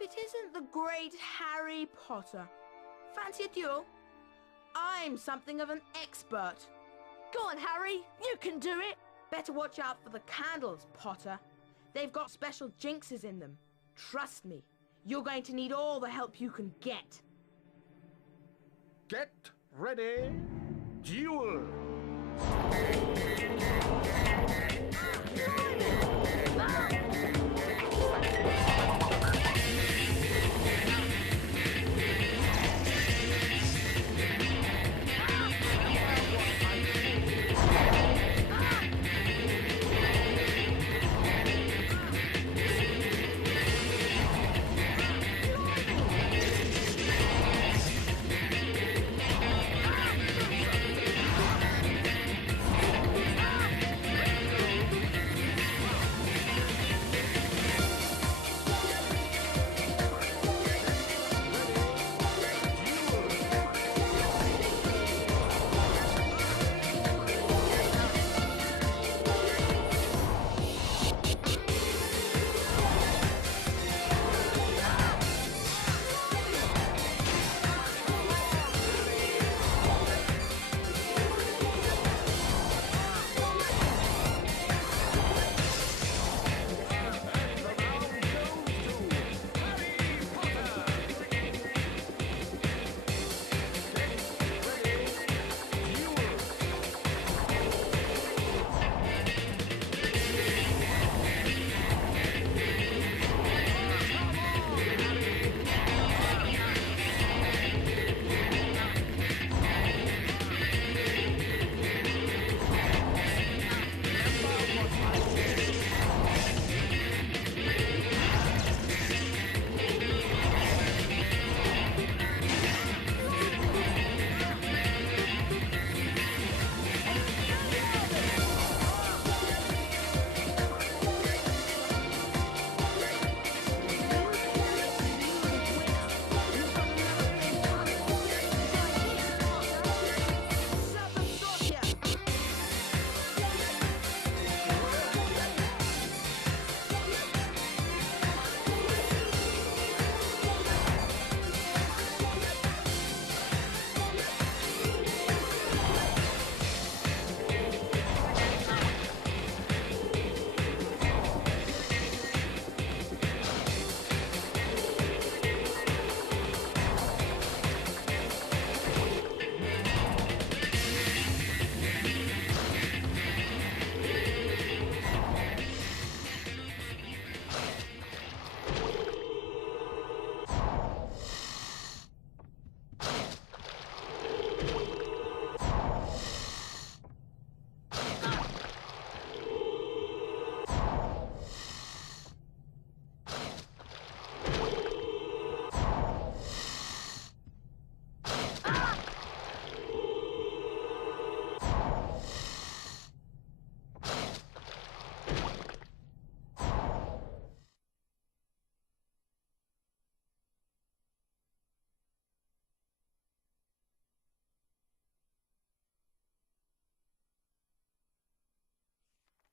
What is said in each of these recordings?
if it isn't the great Harry Potter. Fancy a duel? I'm something of an expert. Go on, Harry. You can do it. Better watch out for the candles, Potter. They've got special jinxes in them. Trust me, you're going to need all the help you can get. Get ready, duel!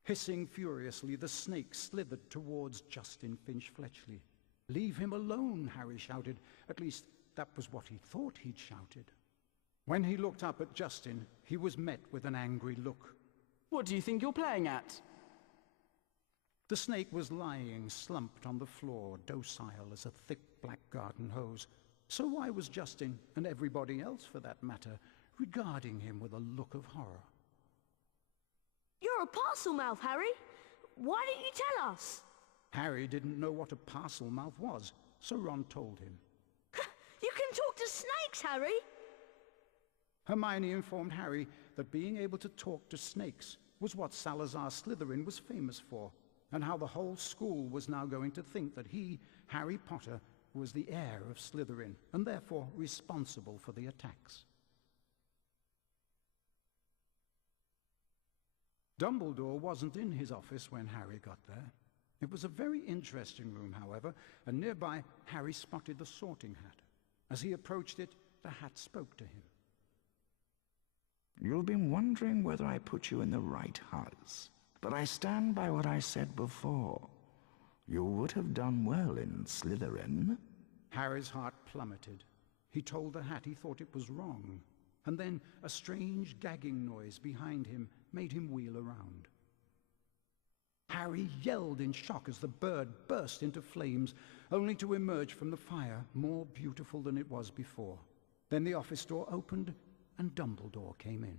Hissing furiously, the snake slithered towards Justin Finch-Fletchley. "Leave him alone," Harry shouted. At least, that was what he thought he'd shouted. When he looked up at Justin, he was met with an angry look. What do you think you're playing at? The snake was lying slumped on the floor, docile as a thick black garden hose. So why was Justin, and everybody else for that matter, regarding him with a look of horror? You're a Parselmouth, Harry. Why didn't you tell us? Harry didn't know what a Parselmouth was, so Ron told him. You can talk to snakes, Harry. Hermione informed Harry that being able to talk to snakes was what Salazar Slytherin was famous for, and how the whole school was now going to think that he, Harry Potter, was the heir of Slytherin, and therefore responsible for the attacks. Dumbledore wasn't in his office when Harry got there. It was a very interesting room, however, and nearby Harry spotted the sorting hat. As he approached it, the hat spoke to him. You've been wondering whether I put you in the right house, but I stand by what I said before. You would have done well in Slytherin. Harry's heart plummeted. He told the hat he thought it was wrong, and then a strange gagging noise behind him made him wheel around. Harry yelled in shock as the bird burst into flames, only to emerge from the fire more beautiful than it was before. Then the office door opened, and Dumbledore came in.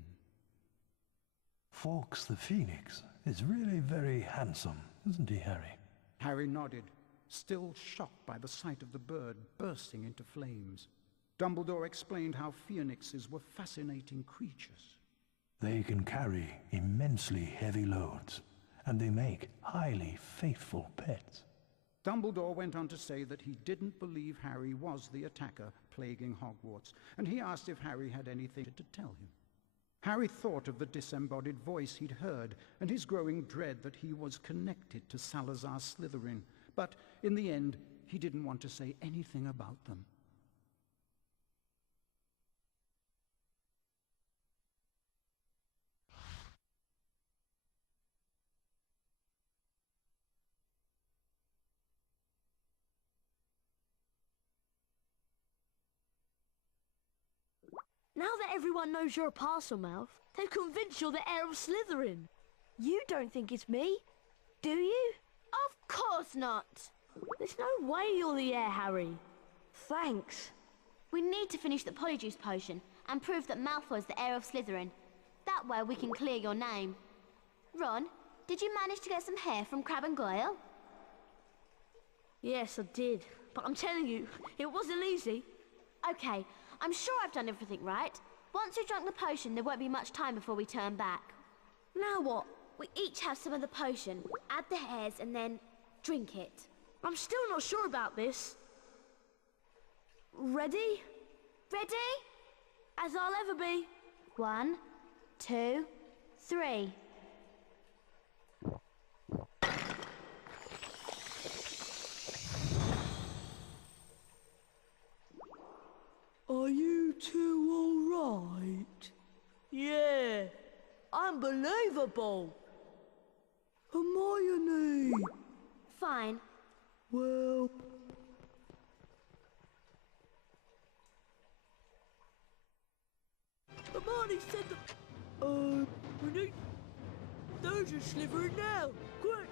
Fawkes the Phoenix is really very handsome, isn't he, Harry? Harry nodded, still shocked by the sight of the bird bursting into flames. Dumbledore explained how phoenixes were fascinating creatures. They can carry immensely heavy loads, and they make highly faithful pets. Dumbledore went on to say that he didn't believe Harry was the attacker plaguing Hogwarts, and he asked if Harry had anything to tell him. Harry thought of the disembodied voice he'd heard, and his growing dread that he was connected to Salazar Slytherin, but in the end, he didn't want to say anything about them. Now that everyone knows you're a Parselmouth, they've convinced you're the heir of Slytherin. You don't think it's me, do you? Of course not. There's no way you're the heir, Harry. Thanks. We need to finish the Polyjuice potion and prove that Malfoy's the heir of Slytherin. That way we can clear your name. Ron, did you manage to get some hair from Crabbe and Goyle? Yes, I did. But I'm telling you, it wasn't easy. Okay, I'm sure I've done everything right. Once you've drunk the potion, there won't be much time before we turn back. Now what? We each have some of the potion, add the hairs, and then drink it. I'm still not sure about this. Ready? Ready? As I'll ever be. 1, 2, 3. Are you two all right? Yeah, unbelievable. Hermione. Fine. Well... Hermione said that... we need... There's a Slytherin now, quick!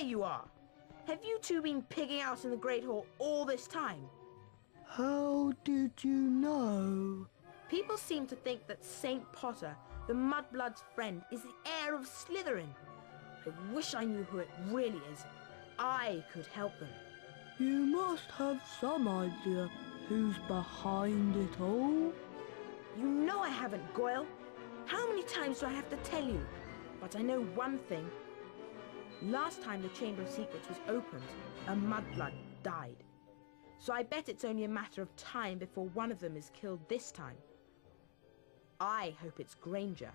there you are. Have you two been pigging out in the Great Hall all this time? How did you know? People seem to think that Saint Potter, the Mudblood's friend, is the heir of Slytherin. I wish I knew who it really is. I could help them. You must have some idea who's behind it all. You know I haven't, Goyle. How many times do I have to tell you? But I know one thing. Last time the Chamber of Secrets was opened, a Mudblood died. So I bet it's only a matter of time before one of them is killed this time. I hope it's Granger.